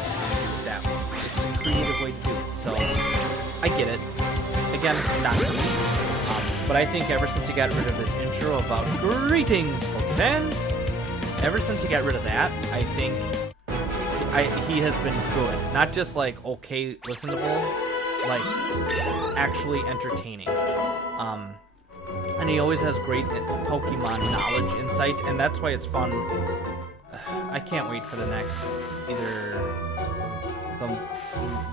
That way. It's a creative way to do it. So, I get it. Again, not for me. But I think ever since he got rid of his intro about greetings, Pokefans, ever since he got rid of that, I think he has been good. Not just like okay listenable, like actually entertaining. And he always has great Pokemon knowledge, insight, and that's why it's fun. I can't wait for the next, either the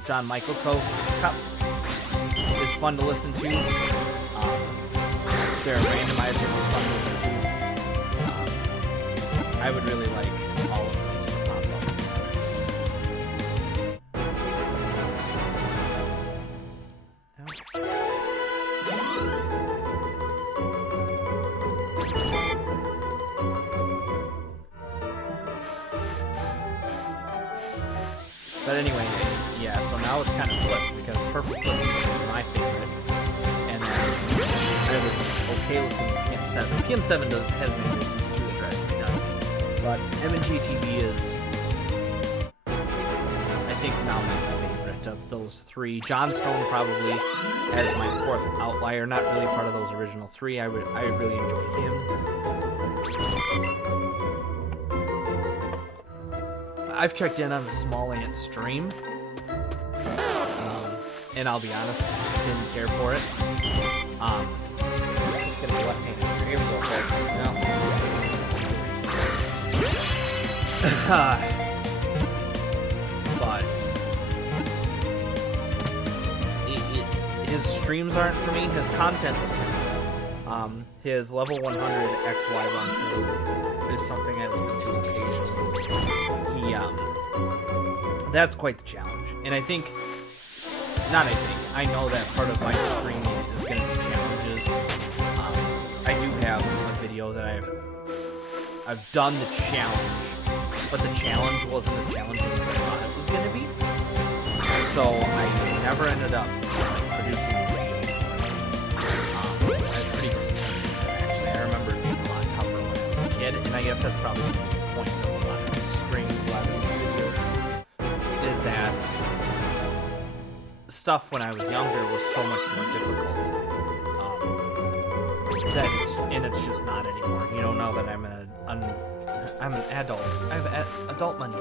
John Michael Cup is fun to listen to. Their randomizer was fun to listen to. I would really like all of those to pop up. But anyway, yeah, so now it's kind of flipped because Purple Flip is my favorite. And I was okay listening to PM7. PM7 has many reasons to the drive me nuts. But M&G TV is, I think, now my favorite of those three. John Stone probably as my fourth outlier, not really part of those original three. I really enjoy him. I've checked in on the Small Ant stream, and I'll be honest, didn't care for it. It's gonna be left-handed here. Here we go, but his streams aren't for me. His content was pretty good. His level 100 XY run through is something I listen to occasionally. That's quite the challenge. And I know that part of my streaming is going to be challenges. I do have a video that I've done the challenge, but the challenge wasn't as challenging as I thought it was going to be. So I never ended up producing the video. That's pretty disappointing, actually. I remember it being a lot tougher when I was a kid, and I guess that's probably the point of a lot of these streams, a lot of these videos, is that stuff when I was younger was so much more difficult. It's just not anymore. You know, now that I'm an adult, I have adult money.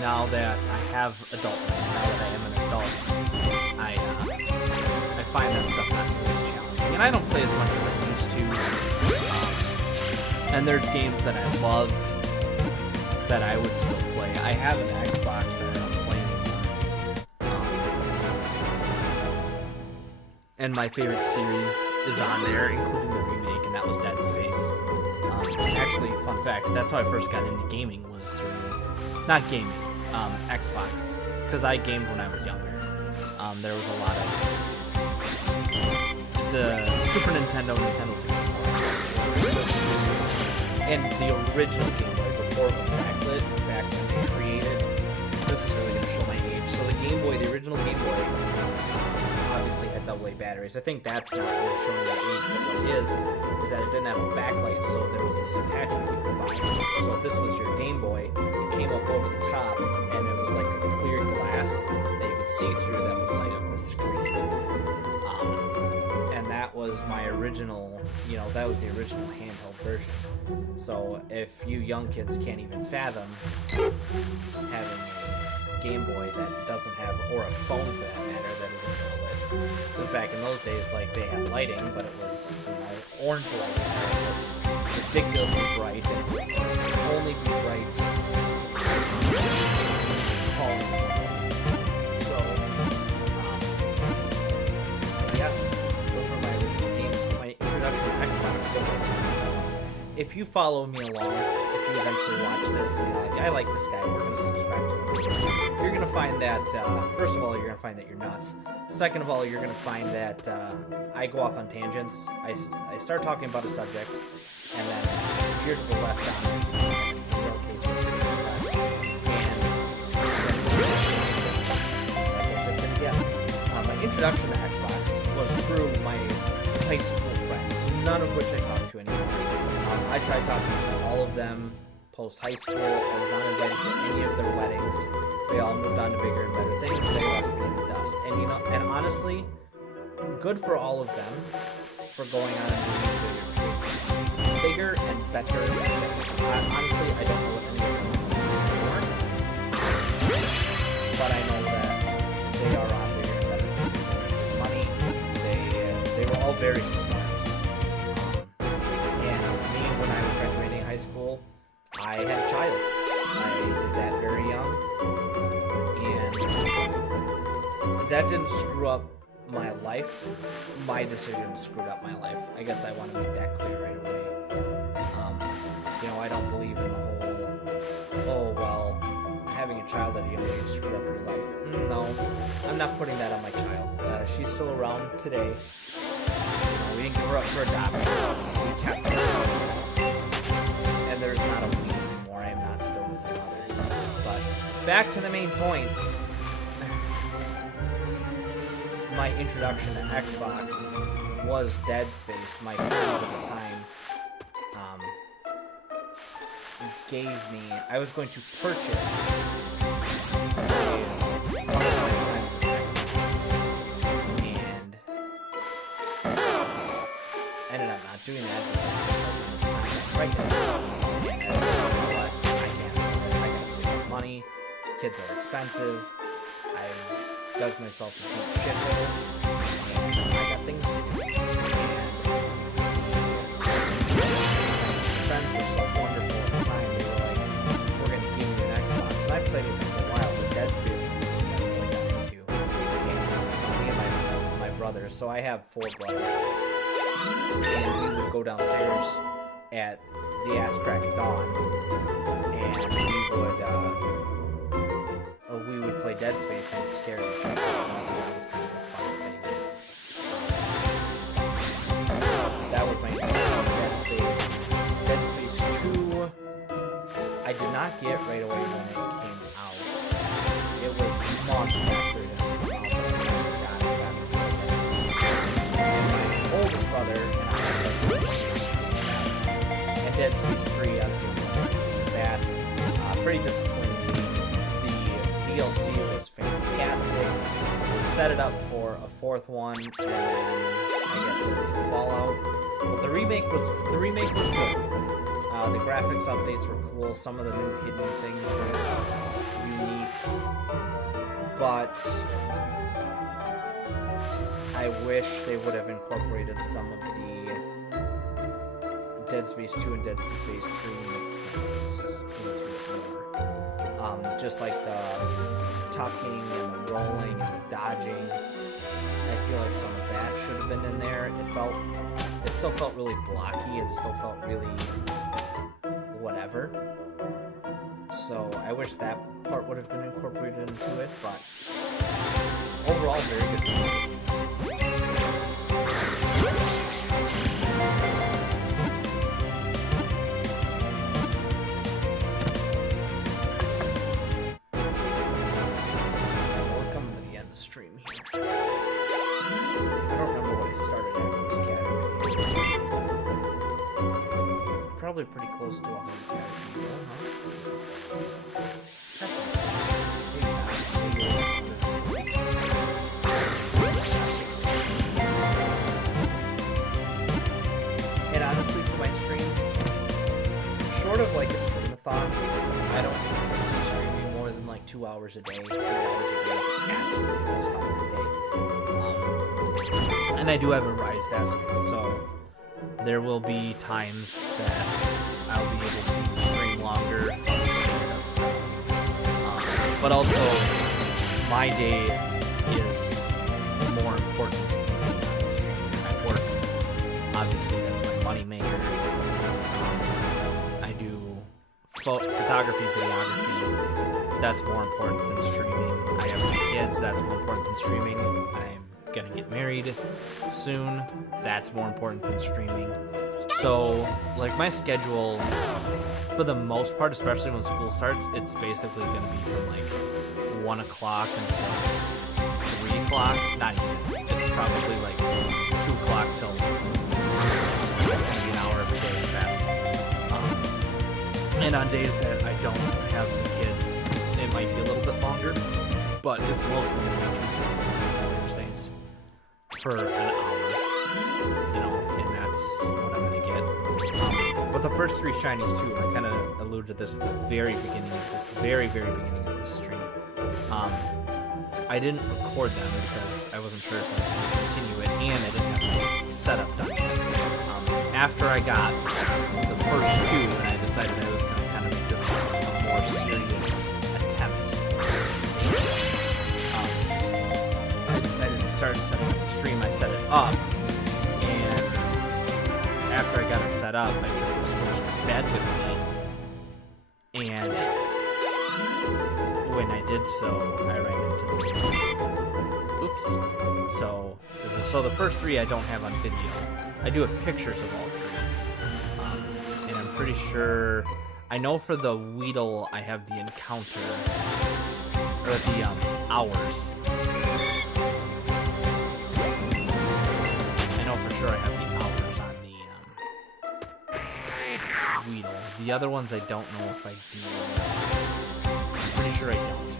Now that I have adult money, now that I am an adult, I find that stuff not really as challenging. And I don't play as much as I used to. And there's games that I love that I would still play. I have an Xbox that I don't play anymore. And my favorite series is on there, including the remake, and that was Dead Space. Actually, fun fact, that's how I first got into gaming, was through, not gaming, Xbox, because I gamed when I was younger. There was a lot of the Super Nintendo, Nintendo 64, and the original Game Boy before it was backlit, back when they created, this is really going to show my age, so the Game Boy, the original Game Boy, obviously had AA batteries. I think that's not really showing that age, but what it is that it didn't have a backlight, so there was this attachment you could buy. So if this was your Game Boy, it came up over the top, and it was like a clear glass see-through that would light up the screen. And that was my original, that was the original handheld version. So if you young kids can't even fathom having a Game Boy that doesn't have, or a phone for that matter, that isn't going to lit. Because back in those days, like, they had lighting, but it was, orange lighting, or it was ridiculously bright, and it would only be bright calling somebody. So, yeah, those were my original games. My introduction to Xbox was like, if you follow me along, if you eventually watch this, and you're like, I like this guy, we're going to subscribe to him, you're going to find that, first of all, you're going to find that you're nuts. Second of all, you're going to find that I go off on tangents. I start talking about a subject, and then you're to the left on it. In your case, you're to the left. And my introduction to Xbox was through my high school friends, none of which I talk to anymore. I tried talking to all of them post-high school. I was not invited to any of their weddings. They all moved on to bigger and better things. They left me in the dust. And and honestly, good for all of them for going on and doing bigger and better. Honestly, I don't know what any of them are doing, but I know that they are on bigger and better things. They're making money. They were all very smart. And me, when I was graduating high school, I had a child. I did that very young. And that didn't screw up my life. My decision screwed up my life. I guess I want to make that clear right away. I don't believe in the whole, having a child at a young age screwed up your life. No, I'm not putting that on my child. She's still around today. We didn't give her up for adoption. We kept her. And there's not a we anymore. I am not still with her mother. But back to the main point. My introduction to Xbox was Dead Space. My friends at the time gave me. I was going to purchase one of my friends' Xbox, and ended up not doing that because I'm pregnant. But I gotta save up money. Kids are expensive. I've dug myself a deep shit hole, and I got things to do. And friends were so wonderful at the time. They were like, "We're gonna give you an Xbox." And I played with them for a while, but Dead Space was the thing that I really got into. And me and my brothers. So I have 4 brothers, and we would go downstairs at the ass crack of dawn, and we would play Dead Space and scare the shit out of them. That was kind of a fun thing. That was my introduction to Dead Space. Dead Space 2, I did not get right away when it came out. It was months after it came out. And my oldest brother and I and Dead Space 3, I was the only one that. Pretty disappointing. DLC was fantastic. We set it up for a 4th one, and then I guess there was a fallout. But the remake was good. The graphics updates were cool. Some of the new hidden things were unique. But I wish they would have incorporated some of the Dead Space 2 and Dead Space 3 mechanics into it more. Just like the tucking and the rolling and the dodging. I feel like some of that should have been in there. It still felt really blocky. It still felt really whatever. So I wish that part would have been incorporated into it, but overall, very good game. Stream here. I don't remember what I started at in this category. Probably pretty close to 100 categories, huh? That's not bad. Maybe not. Maybe 100. hours a day, 3 hours a day, absolute most on a good day. And I do have a Rise desk, so there will be times that I'll be able to stream longer. But also, my day is more important than streaming. I work. Obviously, that's my money maker. I do photography, videography. That's more important than streaming. I have kids. That's more important than streaming. I'm gonna get married soon. That's more important than streaming. So, like, my schedule, for the most part, especially when school starts, it's basically gonna be from like 1 o'clock until 3 o'clock. Not even. It's probably like 2 o'clock till an hour every day fast. And on days that I don't have the kids, it might be a little bit longer, but it's mostly going to be Tuesdays, Wednesdays, and Thursdays for an hour, you know, and that's what I'm going to get. But the first 3 shinies too, I kind of alluded to this at the very beginning of this, very beginning of this stream. I didn't record them because I wasn't sure if I was going to continue it, and I didn't have the setup done yet. After I got the first 2, and I decided I was going to kind of make this a more serious attempt, I decided to start setting up the stream. I set it up, and after I got it set up, I took the Switch to bed with me, and when I did so, I ran into the oops. So the first 3 I don't have on video. I do have pictures of all 3. And I'm pretty sure, I know for the Weedle I have the encounter, or the hours. I know for sure I have the hours on the Weedle. The other ones I don't know if I do. I'm pretty sure I don't.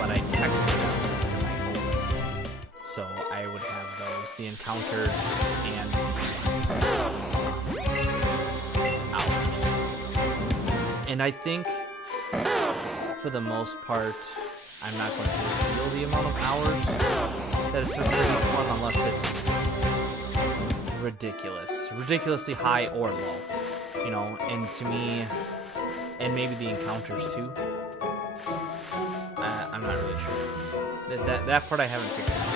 But I texted them to my oldest, so I would have those, the encounters and the hours. And I think, for the most part, I'm not going to reveal the amount of hours that it took for each one unless it's ridiculously high or low, you know. And to me, and maybe the encounters too. I'm not really sure. That part I haven't figured out.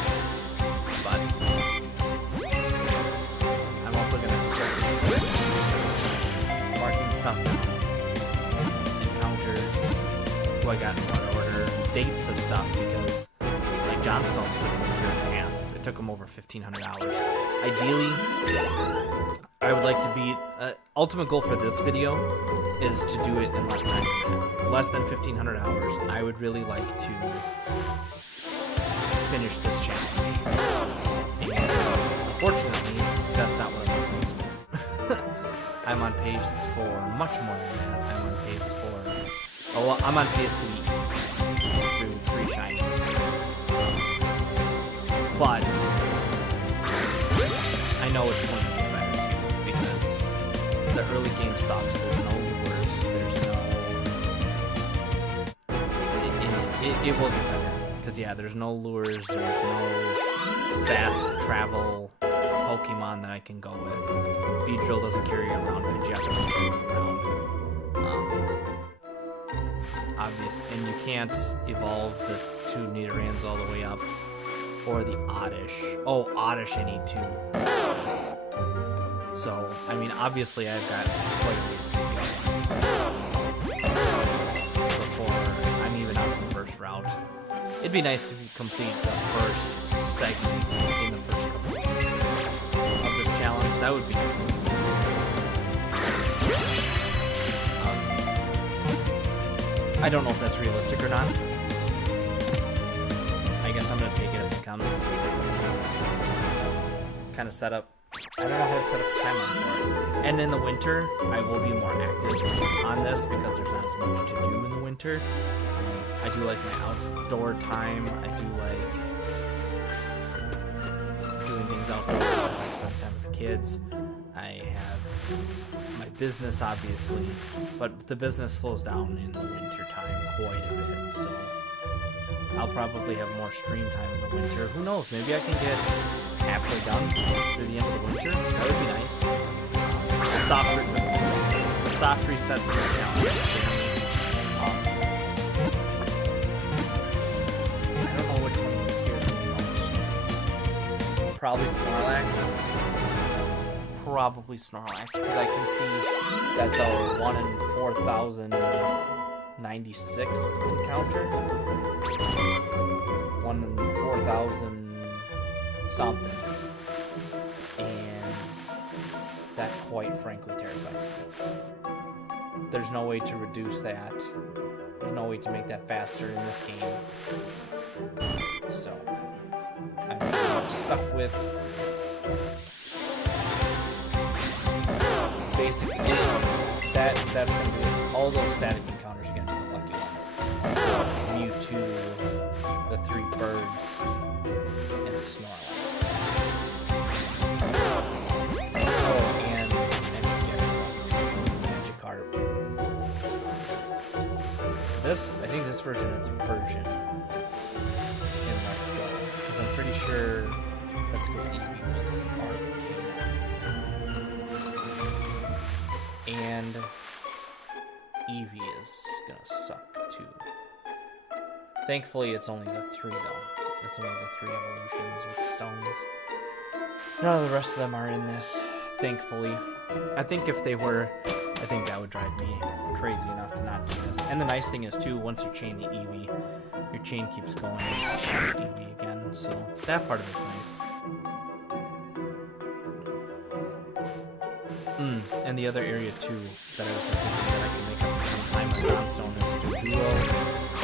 But I'm also gonna start marking stuff down. Encounters, who I got in what order, dates of stuff, because like Johnstone took him a year and a half. It took him over 1,500 hours. Ideally, I would like to beat. Ultimate goal for this video is to do it in less time than that. Less than 1,500 hours. I would really like to finish this challenge. And unfortunately, that's not what I'm on pace for. I'm on pace for much more than that. I'm on pace for... Oh, well, I'm on pace to beat through 3 shinies. But I know it's going to get better too, because the early game sucks. There's no lures. There's no... It will get better. Because, yeah, there's no lures. There's no fast travel Pokemon that I can go with. Beedrill doesn't carry around. Pidgeot doesn't carry around. Obvious. And you can't evolve the 2 Nidorans all the way up. Or the Oddish. Oh, Oddish I need too. So, I mean, obviously I've got quite a ways to go before I'm even on the first route. It'd be nice to complete the first segment in the first couple of weeks of this challenge. That would be nice. I don't know if that's realistic or not. I guess I'm going to take it as it comes. Kind of set up. I don't know how to set up a timeline for it. And in the winter, I will be more active on this because there's not as much to do in the winter. I do like my outdoor time. I do like doing things outdoors. I like spending time with the kids. I have my business, obviously, but the business slows down in the winter time quite a bit, so I'll probably have more stream time in the winter. Who knows? Maybe I can get halfway done through the end of the winter. That would be nice. The soft resets in the calendar. I don't know which one would scare me the most. Probably Snorlax. Probably Snorlax, because I can see that's a 1 in 4,096 encounter. 1 in 4,000 something. And that quite frankly terrifies me. There's no way to reduce that. There's no way to make that faster in this game. So, I'm stuck with basically that's gonna be all those static encounters are gonna be the lucky ones. Mewtwo, the 3 birds, and Snorlax. Oh, and Magikarp. This, I think this version is Persian in Let's Go, because I'm pretty sure Let's Go Eevee was Arcane. And Eevee is gonna suck too. Thankfully, it's only the 3 though. It's only the 3 evolutions with stones. None of the rest of them are in this, thankfully. I think if they were, I think that would drive me crazy enough to not do this. And the nice thing is too, once you chain the Eevee, your chain keeps going and Eevee again. So that part of it's nice. And the other area too that I was just thinking that I can make up some time on Dawnstone is Doduo,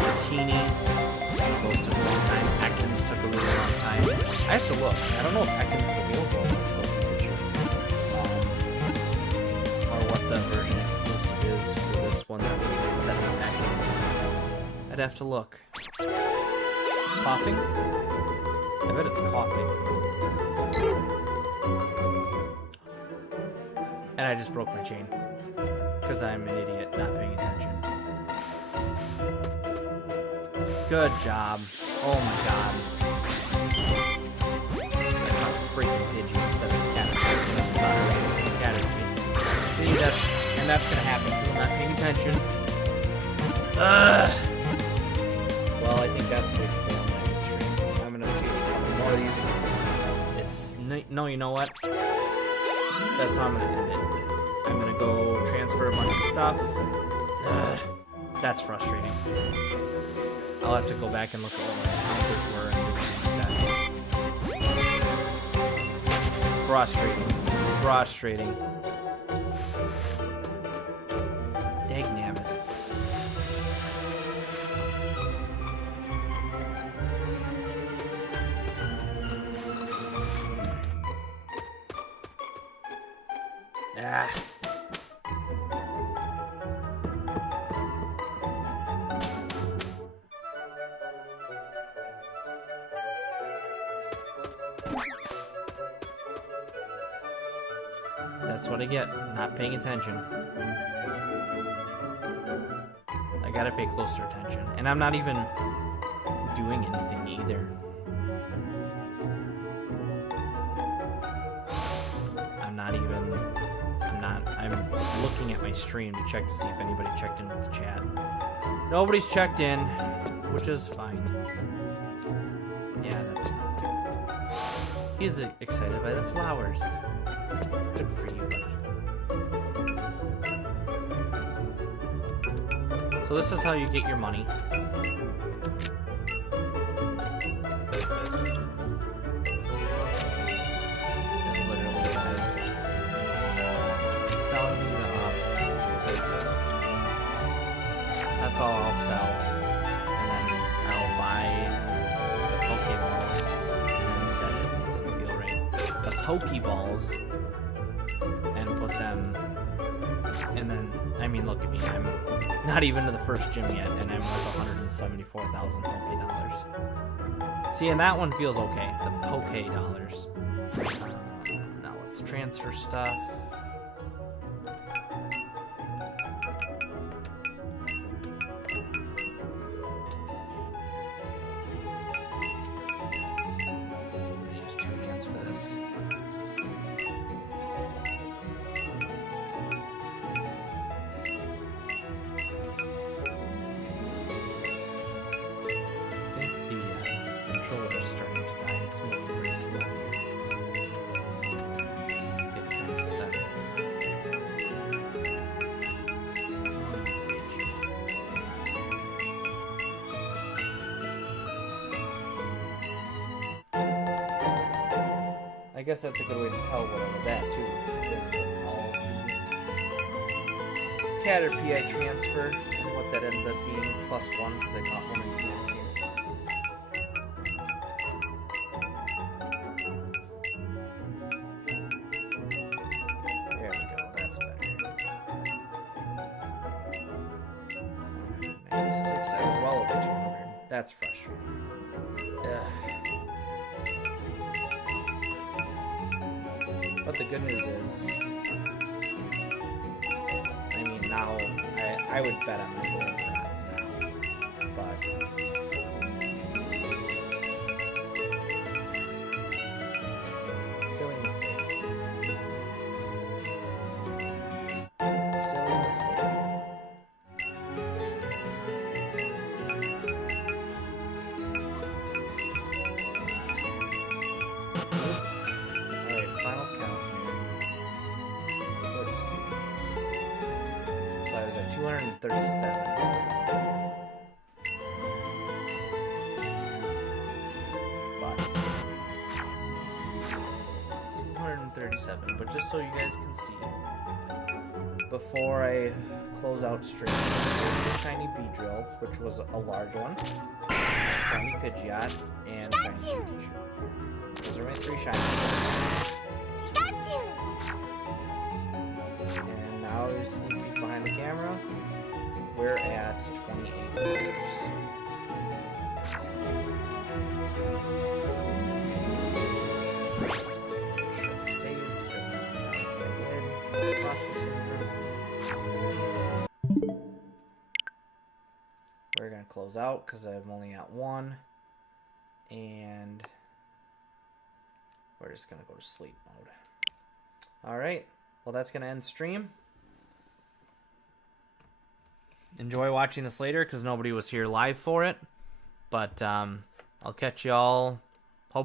Martini, and those took a long time. Ekans took a really long time. I have to look. I don't know if Ekans is available on Let's Go Pikachu. Or what the version exclusive is for this one that was Ekans. I'd have to look. Coughing? I bet it's coughing. And I just broke my chain. Because I'm an idiot not paying attention. Good job. Oh my god. I caught a freaking Pidgey instead of a Caterpie. See, that's gonna happen because I'm not paying attention. Ugh. Well, I think that's basically all my stream. I'm gonna chase a couple more of these. No, you know what? That's how I'm gonna end it. I'm gonna go transfer a bunch of stuff. That's frustrating. I'll have to go back and look at what my encounters were and do reset. Frustrating. Frustrating. Dagnabbit. Ah. That's what I get, not paying attention. I gotta pay closer attention. And I'm not even doing anything either. I'm looking at my stream to check to see if anybody checked in with the chat. Nobody's checked in, which is fine. Yeah, that's nothing. He's excited by the flowers. Good for you, buddy. So this is how you get your money. That's all I'll sell. And then I'll buy Pokeballs and set it to the field rate. The Pokeballs and put them. And then, I mean, look at me. I'm not even to the first gym yet, and I'm worth 174,000 Poke dollars. See, and that one feels okay. The Poke dollars. Now let's Let's transfer stuff. Use 2 hands for this. I think the controller is starting to die. It's moving pretty slowly. Getting kind of stuck. I guess that's a good way to tell what I was at too. Is all the Caterpie I transfer and what that ends up being +1 because I caught 1 and 2 on here. There we go, that's better. 96, I was well over 200. That's frustrating. Ugh. But the good news is, I mean, now I would bet I'm gonna go over odds now, but silly mistake. Silly mistake. Alright, final count here. Let's see. So I was at 237. But 237. But just so you guys can see, before I close out stream, there's the shiny Beedrill, which was a large one, shiny Pidgeot, and shiny Pikachu. Those are my 3 shinies. And now we sneak peek behind the camera. We're at 28 players. Should be saved because I did. We're gonna close out because I'm only at 1, and we're just gonna go to sleep mode. All right. Well, that's going to end stream. Enjoy watching this later because nobody was here live for it. But I'll catch y'all